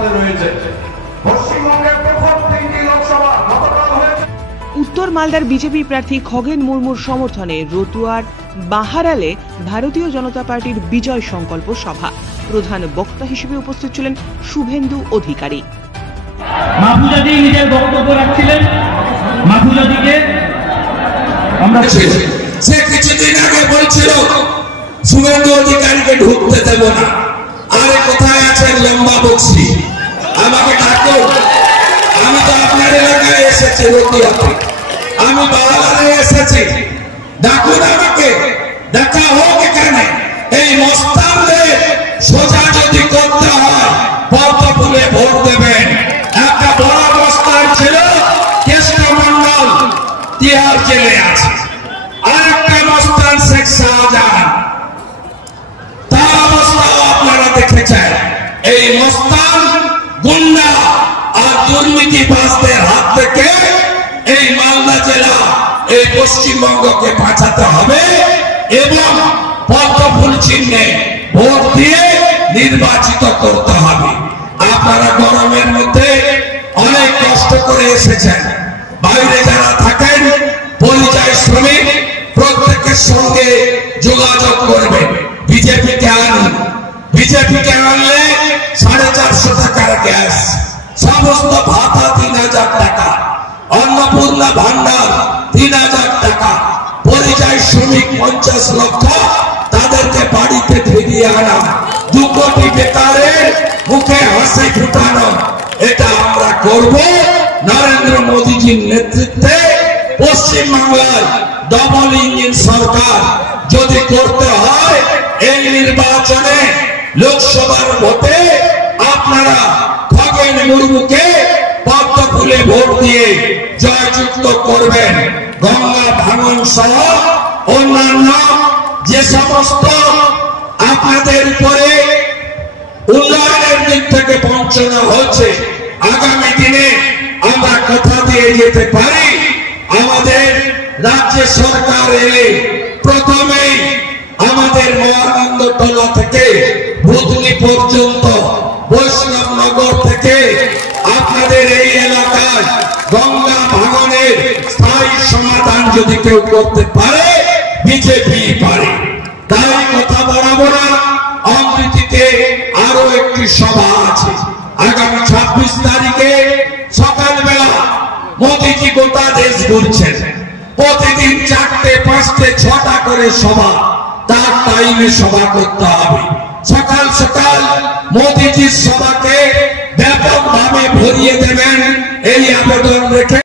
আমাদের রয়েছে। পশ্চিমবঙ্গের প্রথম 3টি লোকসভা গতকাল হয়েছে। উত্তর মালদার বিজেপি প্রার্থী খগেন মুর্মুর সমর্থনে রতুয়ার বাহারালে ভারতীয় জনতা পার্টির বিজয় সংকল্প সভা। প্রধান বক্তা হিসেবে উপস্থিত ছিলেন শুভেন্দু অধিকারী। মাহফুজাদি নিজের বক্তব্য রাখছিলেন। মাহফুজাদিকে আমরা সে কিছুদিন আগে বলছিল শুভেন্দু অধিকারীকে ঢুকতে দেব না। আরে কোথায় আছেন লম্বা বক্সি? আমাকে ডাকুন। আমি তো আপনার এলাকায় এসেছি, রতুয়াতে আমি বাহারালে এসেছি, ডাকুন আমাকে। দেখা হোক এখানে। এই মস্তানদের সোজা যদি করতে হয় পদ্ম ফুলে ভোট দেবেন। একটা বড় মস্তান ছিল কেষ্ট মন্ডল, তিহার জেলে আছে। আর একটা মস্তান শেখ শাহজাহান, তার অবস্থাও আপনারা দেখেছেন। এই মস্তান গুন্ডা আর দুর্নীতিবাজদের হাত থেকে এই মালদা জেলা, এই পশ্চিমবঙ্গকে বাঁচাতে হবে এবং পদ্ম ফুল চিহ্নে ভোট দিয়ে নির্বাচিত করতে হবে। আপনারা গরমের মধ্যে অনেক কষ্ট করে এসেছেন। বাইরে যারা থাকেন পরিযায়ী শ্রমিক, প্রত্যেকের সঙ্গে যোগাযোগ করবেন। বিজেপিকে আনুন। বিজেপিকে আনলে 450 টাকার গ্যাস, সমস্ত ভাতা 3000 টাকা, অন্নপূর্ণা ভান্ডার 3000 টাকা, পরিযায়ী শ্রমিক 50 লক্ষ, তাদেরকে বাড়িতে ফিরিয়ে আনা, 2 কোটি বেকারের মুখে হাসি ফুটানো। এটা আমরা করব নরেন্দ্র মোদীজির নেতৃত্বে। পশ্চিমবাংলায় ডবল ইঞ্জিন সরকার যদি করতে হয়, এই নির্বাচনে লোকসভার ভোটে আপনারা খগেন মুর্মুকে পদ্ম ফুলে ভোট দিয়ে জয়যুক্ত করবেন। গঙ্গা ভাঙন সহ অন্যান্য যে সমস্ত আপনাদের উপরে উন্নয়নের দিক থেকে বঞ্চনা হচ্ছে, আগামী দিনে আমরা কথা দিয়ে যেতে পারি আমাদের রাজ্য সরকার এলে প্রথমেই আমাদের মহানন্দটোলা থেকে ভুতনি পর্যন্ত, বৈষ্ণবনগর থেকে আপনাদের এই এলাকায় গঙ্গা ভাঙনের স্থায়ী সমাধান যদি কেউ করতে পারে, বিজেপি পারে। তাই কথা বাড়াবো না। অমৃতিতে আরো একটি সভা আছে আগামী 26 তারিখে সকালবেলা। মোদীজি গোটা দেশ ঘুরছেন, প্রতিদিন 4টে 5টে 6টা করে সভা, তার টাইমে সভা করতে হবে। সকাল সকাল মোদীজির সভাকে ব্যাপকভাবে ভরিয়ে দেবেন, এই আবেদন রেখে